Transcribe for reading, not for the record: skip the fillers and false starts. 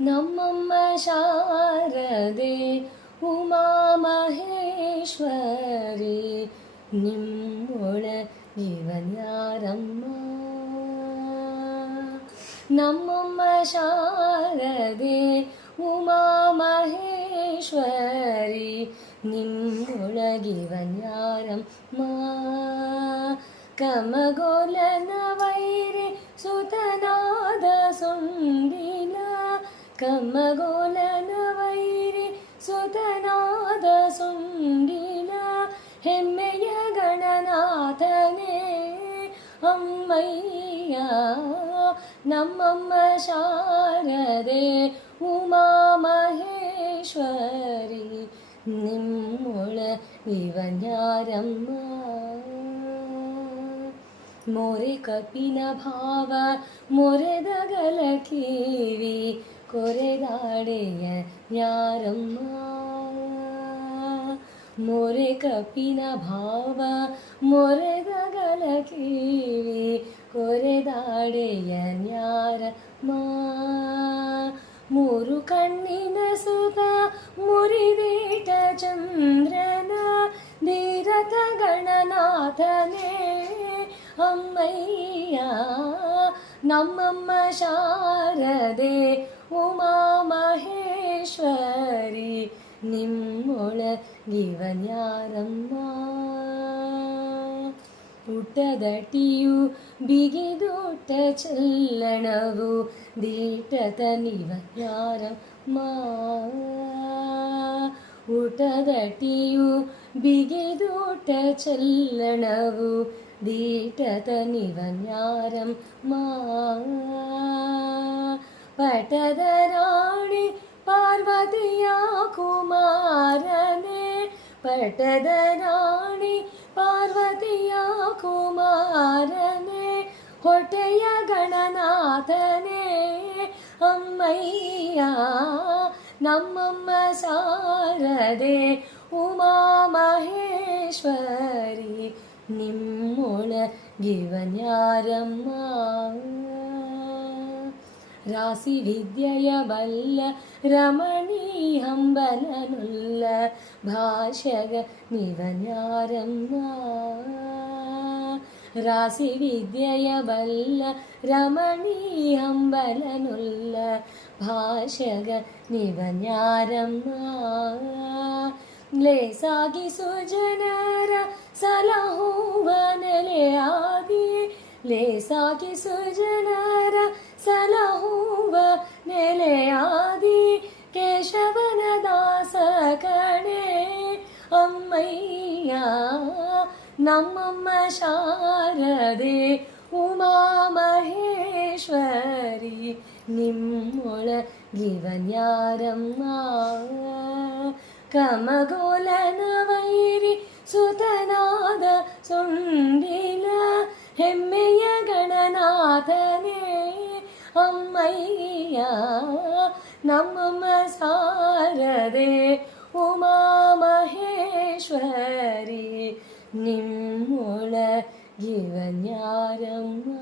ನಮ್ಮಮ್ಮ ಶಾರದೆ ಉಮಾ ಮಹೇಶ್ವರಿ ನಿಮ್ಮೊಳಗಿವನ್ಯಾರಮ್ಮ. ನಮ್ಮಮ್ಮ ಶಾರದೆ ಉಮಾ ಮಹೇಶ್ವರಿ ನಿಮ್ಮೊಳಗಿವನ್ಯಾರಮ್ಮ. ಕಮಗೋಲನ ವೈರಿ ಸುತನಾದ ಸುಂದಿಲ, ಕಮ್ಮಗೋಲನ ವೈರಿ ಸುತನಾದ ಸುಂಡಿಲ, ಹೆಮ್ಮೆಯ ಗಣನಾಥನೇ ಅಮ್ಮಯ್ಯ. ನಮ್ಮಮ್ಮ ಶಾರದೆ ಉಮಾ ಮಹೇಶ್ವರಿ ನಿಮ್ಮೊಳಗಿವನ್ಯಾರಮ್ಮ. ಮೊರೆ ಕಪಿನ ಭಾವ ಮೊರೆದಗಲ ಕಿವಿ ಕೊರೆದಾಡೆಯ ನ್ಯಾರಮ್ಮ. ಮೊರೆ ಕಪಿನ ಭಾವ ಮೊರೆದಗಲ ಕಿವಿ ಕೊರೆದಾಡೆಯ ನ್ಯಾರಮ್ಮ. ಮೂರು ಕಣ್ಣಿನ ಸುತ ಮುರಿದೀಟ ಚಂದ್ರನ ಧೀರಥ ಗಣನಾಥನೇ ಅಮ್ಮಯ್ಯ. ನಮ್ಮಮ್ಮ ಶಾರದೆ ಉಮಾ ಮಹೇಶ್ವರಿ ನಿಮ್ಮೊಳಗಿವನ್ಯಾರಮ್ಮ. ಊಟದಟಿಯು ಬಿಗಿದೂಟ ಚಲ್ಲಣವು ದೀಟತ ನಿವನ್ಯಾರಮ್ಮ. ಊಟದಟಿಯು ಬಿಗಿದೂಟ ಚಲ್ಲಣವು ದೀಟತ ನಿವನ್ಯಾರಮ್ಮ. ಪಟದ ರಾಣಿ ಪಾರ್ವತಿಯ ಕುಮಾರನೇ, ಪಟದ ರಾಣಿ ಪಾರ್ವತಿಯ ಕುಮಾರನೇ, ಹೊಟ್ಟೆಯ ಗಣನಾಥನೇ ಅಮ್ಮಯ್ಯ. ನಮ್ಮಮ್ಮ ಶಾರದೆ ಉಮಾ ಮಹೇಶ್ವರಿ ನಿಮ್ಮೊಳಗಿವನ್ಯಾರಮ್ಮ. ರಾಶಿ ವಿದ್ಯೆಯ ಬಲ್ಲ ರಮಣಿ ಹಂಬಲನುಲ್ಲ ಭಾಷಗ ನಿವನ್ಯಾರಮ್ಮ. ರಾಶಿ ವಿದ್ಯೆಯ ಬಲ್ಲ ರಮಣಿ ಹಂಬಲನುಲ್ಲ ಭಾಷಗ ನಿವನ್ಯಾರಮ್ಮ. ಲೇಸಾಗಿ ಸುಜನರ ಸಲಹುವ ನೆಲೆಯಾದಿ, ಲೇಸಾಗಿ ಸುಜನರ ಸಲಹುವ ನೆಲೆಯಾದಿ, ಕೇಶವನ ದಾಸ ಕಣೆ ಅಮ್ಮಯ್ಯ. ನಮ್ಮಮ್ಮ ಶಾರದೆ ಉಮಾ ಮಹೇಶ್ವರಿ ನಿಮ್ಮೊಳಗಿವನ್ಯಾರಮ್ಮ. ಕಮಗೋಲನ ವೈರಿ ಸುತನಾದ ಸುಂಡಿಲ, ಹೆಮ್ಮೆಯ ಗಣನಾಥನೇ ಅಮ್ಮಯ್ಯ. ನಮ್ಮಮ್ಮ ಶಾರದೆ ಉಮಾ ಮಹೇಶ್ವರಿ ನಿಮ್ಮೊಳಗಿವನ್ಯಾರಮ್ಮ.